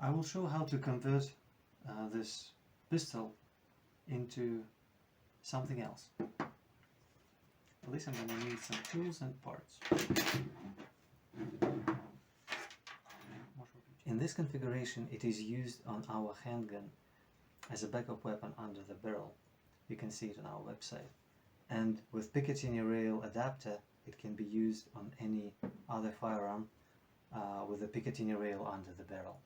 I will show how to convert this pistol into something else. For this I'm going to need some tools and parts. In this configuration it is used on our handgun as a backup weapon under the barrel. You can see it on our website. And with Picatinny rail adapter it can be used on any other firearm with a Picatinny rail under the barrel.